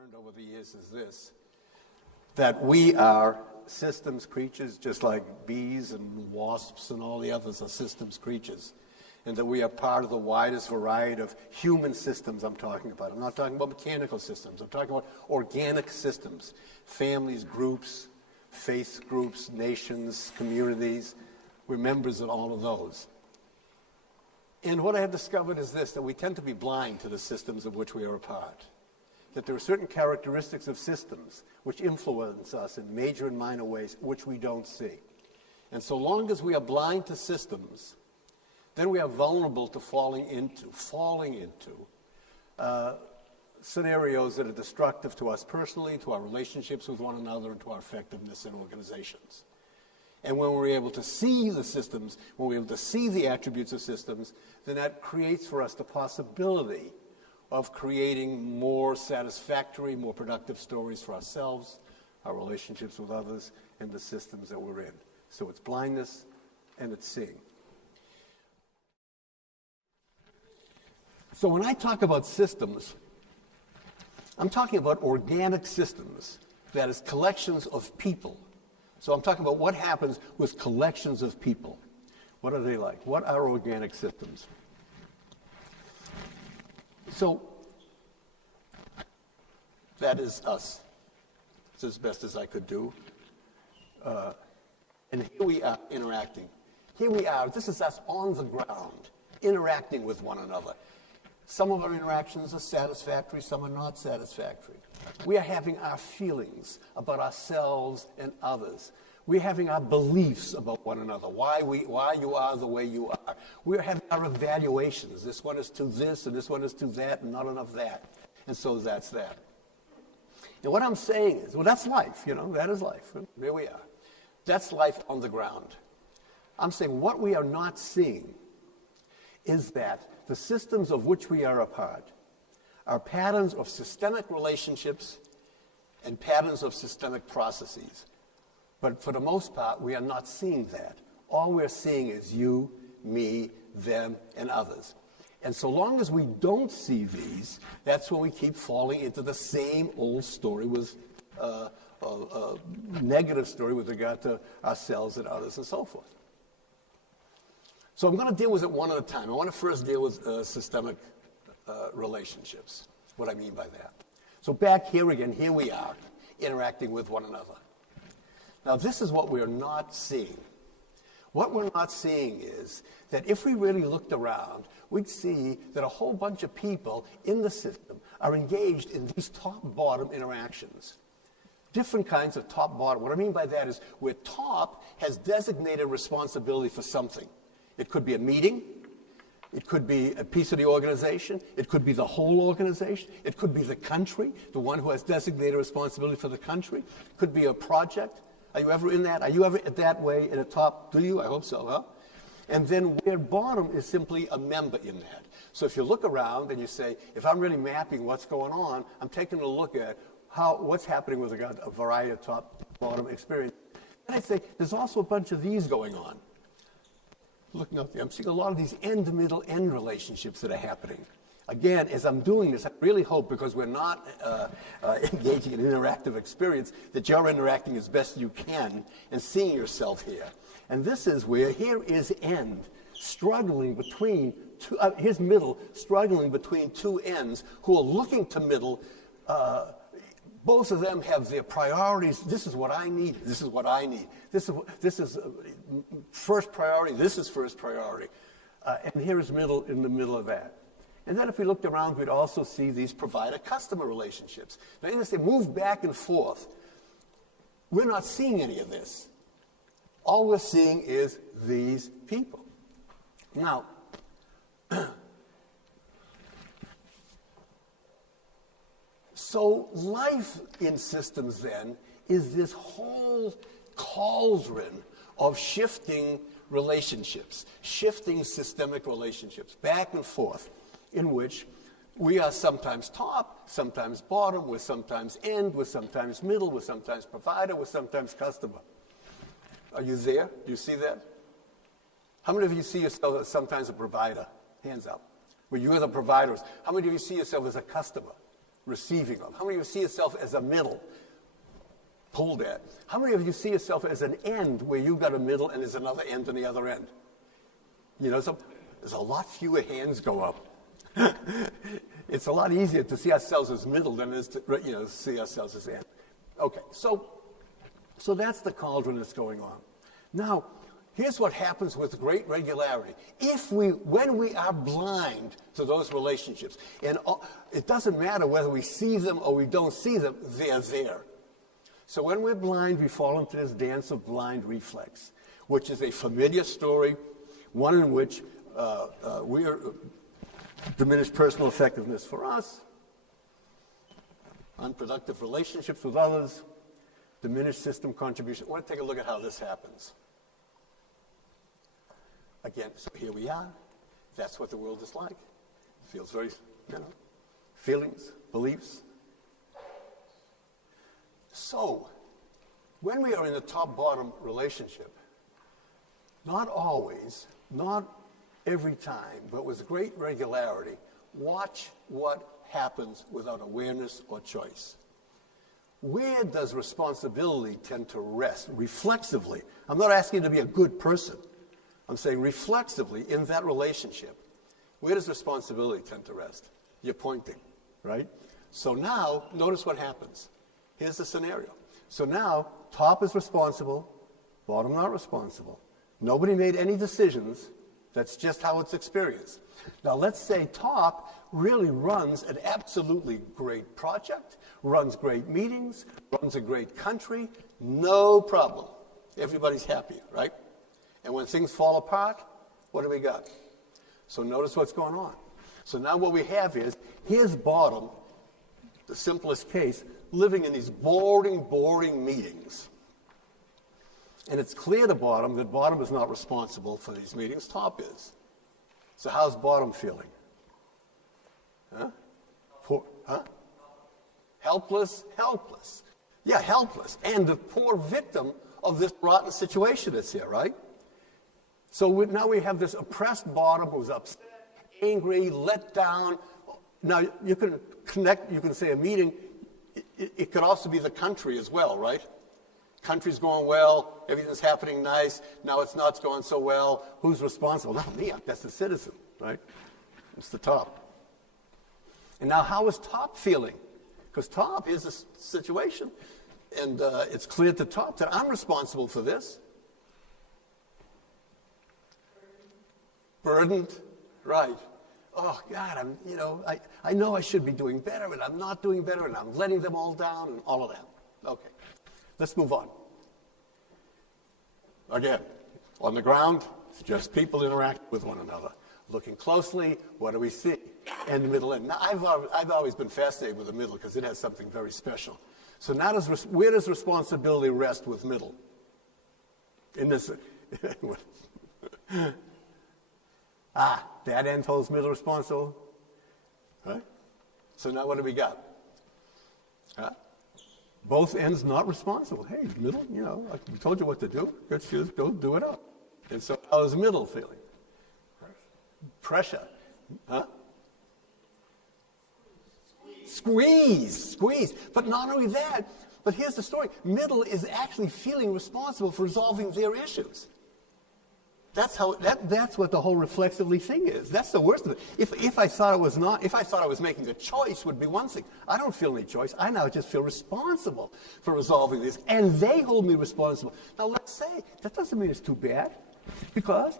learned over the years is this, that we are systems creatures just like bees and wasps and all the others are systems creatures, and that we are part of the widest variety of human systems I'm talking about. I'm not talking about mechanical systems. I'm talking about organic systems, families, groups, faith groups, nations, communities. We're members of all of those. And what I have discovered is this, that we tend to be blind to the systems of which we are a part. That there are certain characteristics of systems which influence us in major and minor ways which we don't see. And so long as we are blind to systems, then we are vulnerable to falling into scenarios that are destructive to us personally, to our relationships with one another, and to our effectiveness in organizations. And when we're able to see the systems, when we're able to see the attributes of systems, then that creates for us the possibility of creating more satisfactory, more productive stories for ourselves, our relationships with others, and the systems that we're in. So it's blindness and it's seeing. So when I talk about systems, I'm talking about organic systems, that is collections of people. So I'm talking about what happens with collections of people. What are they like? What are organic systems? So that is us. It's as best as I could do. And here we are interacting. Here we are. This is us on the ground, interacting with one another. Some of our interactions are satisfactory, some are not satisfactory. We are having our feelings about ourselves and others. We're having our beliefs about one another, why you are the way you are. We're having our evaluations. This one is to this, and this one is to that, and not enough that. And so that's that. And what I'm saying is, well, that's life, that is life. There we are. That's life on the ground. I'm saying what we are not seeing is that the systems of which we are a part are patterns of systemic relationships and patterns of systemic processes. But for the most part, we are not seeing that. All we're seeing is you, me, them, and others. And so long as we don't see these, that's when we keep falling into the same old story with a negative story with regard to ourselves and others and so forth. So I'm going to deal with it one at a time. I want to first deal with systemic relationships, what I mean by that. So back here again, here we are, interacting with one another. Now this is what we're not seeing. What we're not seeing is that if we really looked around, we'd see that a whole bunch of people in the system are engaged in these top-bottom interactions. Different kinds of top-bottom. What I mean by that is where top has designated responsibility for something. It could be a meeting, it could be a piece of the organization, it could be the whole organization, it could be the country, the one who has designated responsibility for the country, it could be a project. Are you ever in that? Are you ever that way in a top? Do you? I hope so, huh? And then where bottom is simply a member in that. So if you look around and you say, if I'm really mapping what's going on, I'm taking a look at what's happening with a variety of top-bottom experience. And I say, there's also a bunch of these going on. Looking up there, I'm seeing a lot of these end-to-middle-end relationships that are happening. Again, as I'm doing this, I really hope, because we're not engaging in an interactive experience, that you're interacting as best you can and seeing yourself here. And this is where, here is end, struggling between his middle, struggling between two ends who are looking to middle. Both of them have their priorities. This is what I need. This is what I need. This is first priority. This is first priority. And here is middle in the middle of that. And then if we looked around, we'd also see these provider-customer relationships. Now, as they move back and forth, we're not seeing any of this. All we're seeing is these people. Now, so life in systems, then, is this whole cauldron of shifting relationships, shifting systemic relationships, back and forth, in which we are sometimes top, sometimes bottom, we're sometimes end, we're sometimes middle, we're sometimes provider, we're sometimes customer. Are you there? Do you see that? How many of you see yourself as sometimes a provider? Hands up. Well, you're the providers. How many of you see yourself as a customer? receiving of? How many of you see yourself as a middle? Pulled at. How many of you see yourself as an end where you've got a middle and there's another end on the other end? You know, so there's a lot fewer hands go up. It's a lot easier to see ourselves as middle than it is to, you know, see ourselves as end. Okay, so that's the cauldron that's going on. Now, here's what happens with great regularity. When we are blind to those relationships, and it doesn't matter whether we see them or we don't see them, they're there. So when we're blind, we fall into this dance of blind reflex, which is a familiar story, one in which we are diminished personal effectiveness for us, unproductive relationships with others, diminished system contribution. I want to take a look at how this happens. Again, so here we are. That's what the world is like. It feels very, you know, feelings, beliefs. So, when we are in a top-bottom relationship, not always, not every time, but with great regularity, watch what happens without awareness or choice. Where does responsibility tend to rest? Reflexively. I'm not asking you to be a good person. I'm saying reflexively in that relationship. Where does responsibility tend to rest? You're pointing, right? So now, notice what happens. Here's the scenario. So now, top is responsible, bottom not responsible. Nobody made any decisions. That's just how it's experienced. Now, let's say top really runs an absolutely great project, runs great meetings, runs a great country, no problem. Everybody's happy, right? And when things fall apart, what do we got? So notice what's going on. So now what we have is, here's bottom, the simplest case, living in these boring meetings. And it's clear to bottom that bottom is not responsible for these meetings, top is. So how's bottom feeling? Helpless? Helpless. Yeah, helpless. And the poor victim of this rotten situation that's here, right? So now we have this oppressed bottom who's upset, angry, let down. Now, you can connect, you can say a meeting, it could also be the country as well, right? Country's going well, everything's happening nice, now it's not going so well. Who's responsible? Not me, that's the citizen, right? It's the top. And now how is top feeling? Because top is a situation, and it's clear to top that I'm responsible for this. Burdened, right. Oh, God, I know I should be doing better, and I'm not doing better, and I'm letting them all down, and all of that. Okay, let's move on. Again, on the ground, it's just people interact with one another. Looking closely, what do we see? And the middle end. Now, I've always been fascinated with the middle because it has something very special. So now, where does responsibility rest with middle? In this, that end holds middle responsible. Right? So now what do we got? Both ends not responsible. Hey, middle, I told you what to do. Let's just go do it up. And so how's middle feeling? Pressure. Squeeze. But not only that, but here's the story. Middle is actually feeling responsible for resolving their issues. That's what the whole reflexively thing is. That's the worst of it. If I thought I was making a choice would be one thing. I don't feel any choice. I now just feel responsible for resolving this. And they hold me responsible. Now let's say, that doesn't mean it's too bad. Because,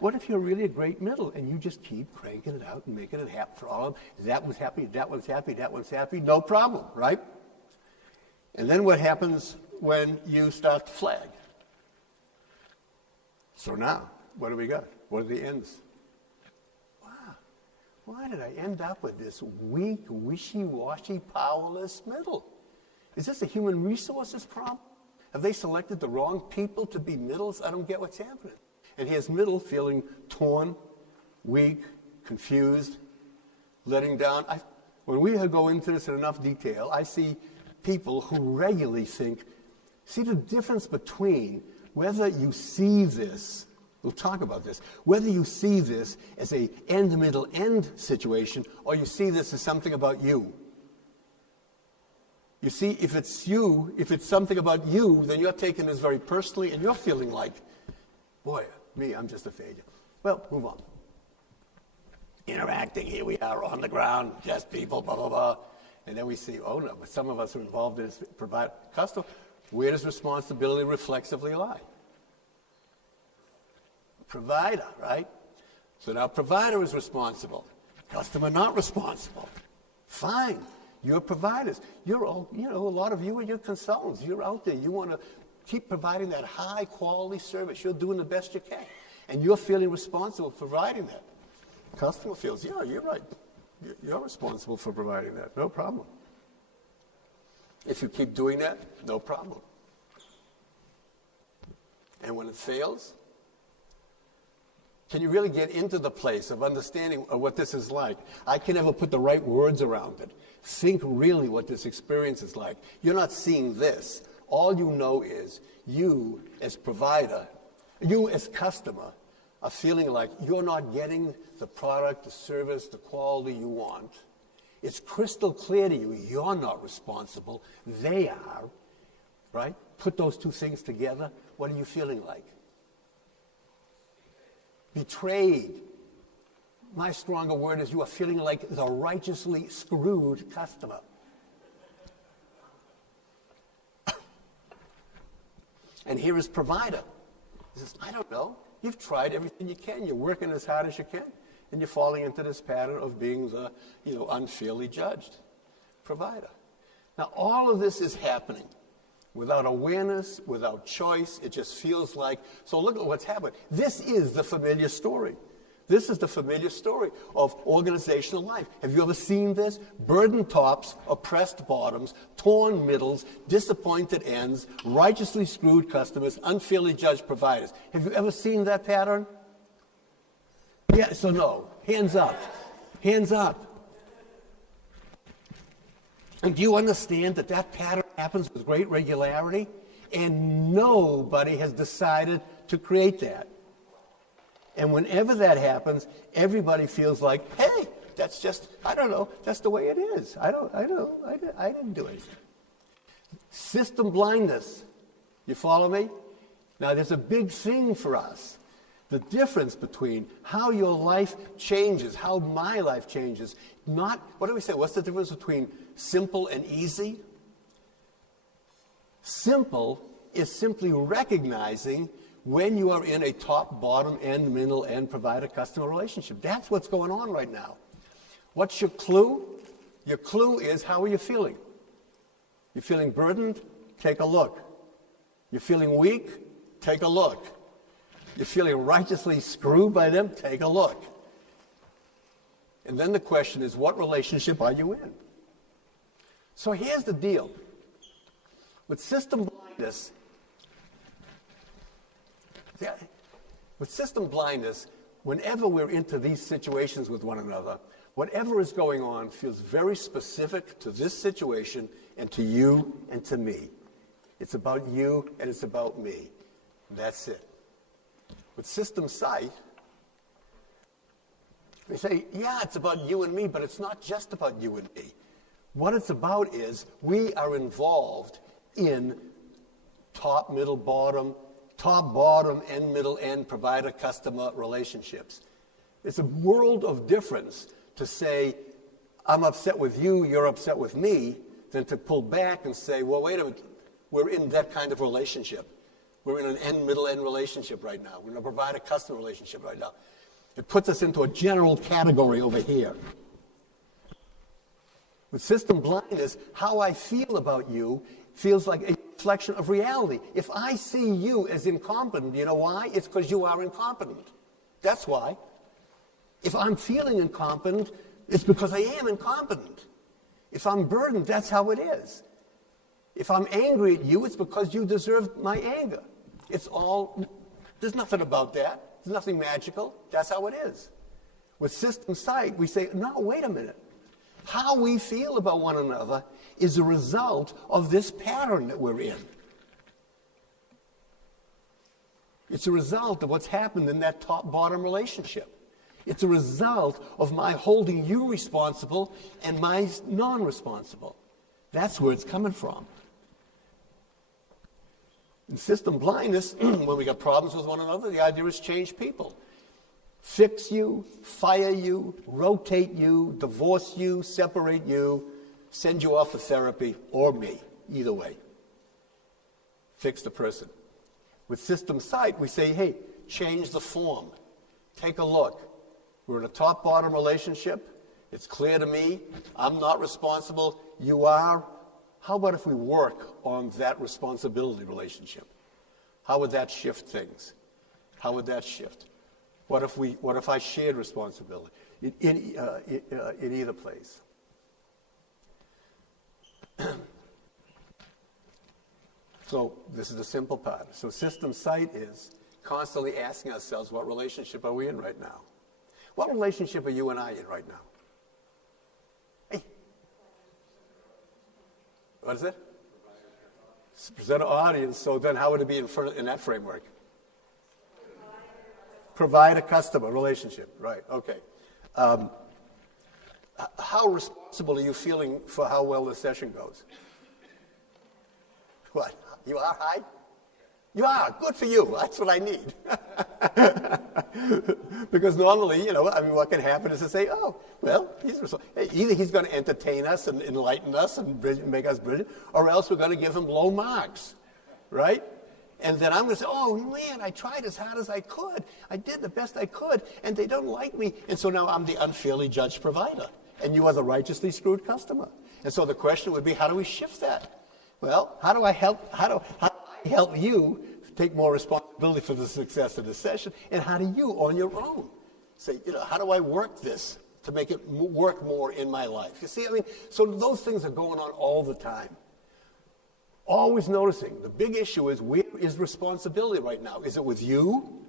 what if you're really a great middle and you just keep cranking it out and making it happen for all of them? That one's happy, that one's happy, that one's happy. No problem, right? And then what happens when you start to flag? So now, what do we got? What are the ends? Wow, why did I end up with this weak, wishy-washy, powerless middle? Is this a human resources problem? Have they selected the wrong people to be middles? I don't get what's happening. And here's middle feeling torn, weak, confused, letting down. When we go into this in enough detail, I see people who regularly see the difference between whether you see this, we'll talk about this, whether you see this as a end-middle-end situation or you see this as something about you. You see, if it's you, if it's something about you, then you're taking this very personally and you're feeling like, boy, me, I'm just a failure. Well, move on. Interacting, here we are on the ground, just people, blah, blah, blah. And then we see, oh no, but some of us are involved in this provide customer. Where does responsibility reflexively lie? Provider, right? So now provider is responsible. Customer not responsible. Fine. You're providers. You're all, a lot of you are your consultants. You're out there. You want to keep providing that high quality service. You're doing the best you can. And you're feeling responsible for providing that. Customer feels, yeah, you're right. You're responsible for providing that. No problem. If you keep doing that, no problem. And when it fails, can you really get into the place of understanding of what this is like? I can never put the right words around it. Think really what this experience is like. You're not seeing this. All you know is you as provider, you as customer, are feeling like you're not getting the product, the service, the quality you want. It's crystal clear to you you're not responsible. They are, right? Put those two things together. What are you feeling like? Betrayed. My stronger word is you are feeling like the righteously screwed customer. And here is provider. He says, I don't know. You've tried everything you can. You're working as hard as you can. And you're falling into this pattern of being the, unfairly judged. Provider. Now, all of this is happening without awareness, without choice. It just feels like, so look at what's happened. This is the familiar story. This is the familiar story of organizational life. Have you ever seen this? Burdened tops, oppressed bottoms, torn middles, disappointed ends, righteously screwed customers, unfairly judged providers. Have you ever seen that pattern? Yes or no? Hands up. Hands up. And do you understand that that pattern happens with great regularity? And nobody has decided to create that. And whenever that happens, everybody feels like, hey, that's just, I don't know, that's the way it is. I didn't do anything. System blindness. You follow me? Now, there's a big thing for us. The difference between how your life changes, how my life changes, not, what do we say? What's the difference between simple and easy? Simple is simply recognizing when you are in a top, bottom, end, middle, end provider-customer relationship. That's what's going on right now. What's your clue? Your clue is, how are you feeling? You're feeling burdened? Take a look. You're feeling weak? Take a look. You're feeling righteously screwed by them? Take a look. And then the question is, what relationship are you in? So here's the deal. With system blindness, whenever we're into these situations with one another, whatever is going on feels very specific to this situation and to you and to me. It's about you and it's about me. That's it. With system sight, we say, yeah, it's about you and me, but it's not just about you and me. What it's about is we are involved in top, middle, bottom, end, middle, end, provider-customer relationships. It's a world of difference to say, I'm upset with you, you're upset with me, than to pull back and say, well, wait a minute, we're in that kind of relationship. We're in an end, middle, end relationship right now. We're in a provider-customer relationship right now. It puts us into a general category over here. With system blindness, how I feel about you feels like a reflection of reality. If I see you as incompetent, you know why? It's because you are incompetent. That's why. If I'm feeling incompetent, it's because I am incompetent. If I'm burdened, that's how it is. If I'm angry at you, it's because you deserve my anger. There's nothing about that. There's nothing magical. That's how it is. With system sight, we say, no, wait a minute. How we feel about one another is a result of this pattern that we're in. It's a result of what's happened in that top-bottom relationship. It's a result of my holding you responsible and my non-responsible. That's where it's coming from. In system blindness, when we got problems with one another, the idea is change people. Fix you, fire you, rotate you, divorce you, separate you, send you off for therapy, or me, either way. Fix the person. With system sight, we say, hey, change the form. Take a look. We're in a top-bottom relationship. It's clear to me. I'm not responsible. You are. How about if we work on that responsibility relationship? How would that shift things? How would that shift? What if I shared responsibility in either place? So this is the simple part. So system sight is constantly asking ourselves, what relationship are we in right now? What relationship are you and I in right now? Hey. What is it? Presenter audience. So then how would it be in that framework? Provider-customer relationship. Right, okay. How responsible are you feeling for how well the session goes? What? You are high? You are. Good for you. That's what I need. Because normally, what can happen is to say, oh, well, either he's going to entertain us and enlighten us and make us brilliant, or else we're going to give him low marks, right? And then I'm going to say, oh, man, I tried as hard as I could. I did the best I could, and they don't like me. And so now I'm the unfairly judged provider, and you are the righteously screwed customer. And so the question would be, how do we shift that? Well, how do I help you take more responsibility for the success of the session? And how do you, on your own, say, how do I work this to make it work more in my life? You see, so those things are going on all the time. Always noticing. The big issue is, where is responsibility right now? Is it with you,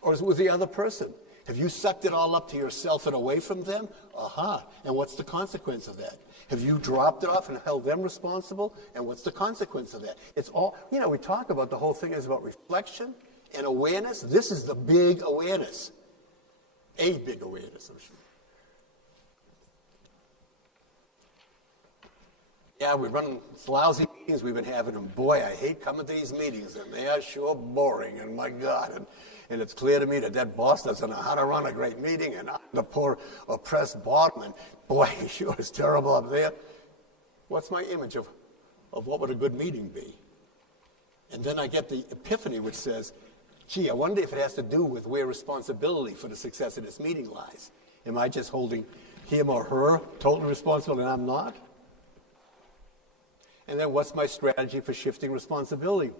or is it with the other person? Have you sucked it all up to yourself and away from them? Aha. And what's the consequence of that? Have you dropped it off and held them responsible? And what's the consequence of that? It's all, we talk about the whole thing is about reflection and awareness. This is the big awareness. A big awareness, I'm sure. Yeah, we're running lousy meetings we've been having, and boy, I hate coming to these meetings, and they are sure boring, and my God. And it's clear to me that boss doesn't know how to run a great meeting, and I'm the poor oppressed bottom, and boy, he sure is terrible up there. What's my image of what would a good meeting be? And then I get the epiphany which says, gee, I wonder if it has to do with where responsibility for the success of this meeting lies. Am I just holding him or her totally responsible and I'm not? And then what's my strategy for shifting responsibility?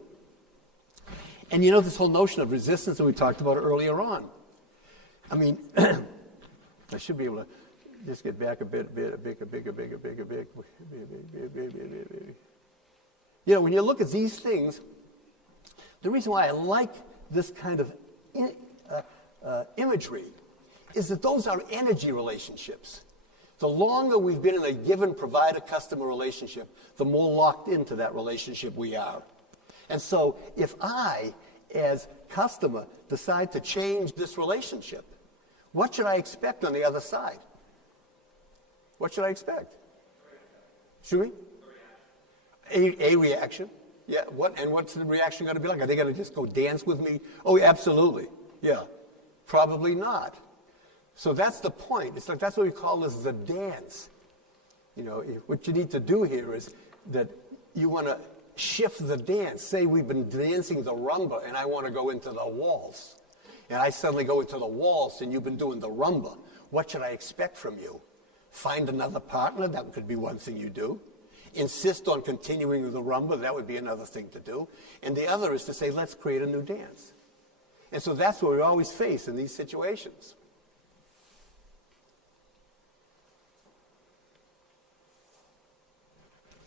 And this whole notion of resistance that we talked about earlier on. I should be able to just get back a bit, bigger. When you look at these things, the reason why I like this kind of imagery is that those are energy relationships. The longer we've been in a given provider-customer relationship, the more locked into that relationship we are. And so if I, as customer, decide to change this relationship, what should I expect on the other side? What should I expect? Should we? A reaction. Yeah. What's the reaction going to be like? Are they going to just go dance with me? Oh, absolutely. Yeah. Probably not. So that's the point. It's like that's what we call this the dance. What you need to do here is that you want to shift the dance. Say we've been dancing the rumba and I want to go into the waltz. And I suddenly go into the waltz and you've been doing the rumba. What should I expect from you? Find another partner. That could be one thing you do. Insist on continuing with the rumba. That would be another thing to do. And the other is to say, let's create a new dance. And so that's what we always face in these situations.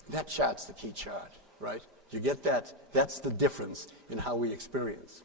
That chart's the key chart, right? You get that? That's the difference in how we experience.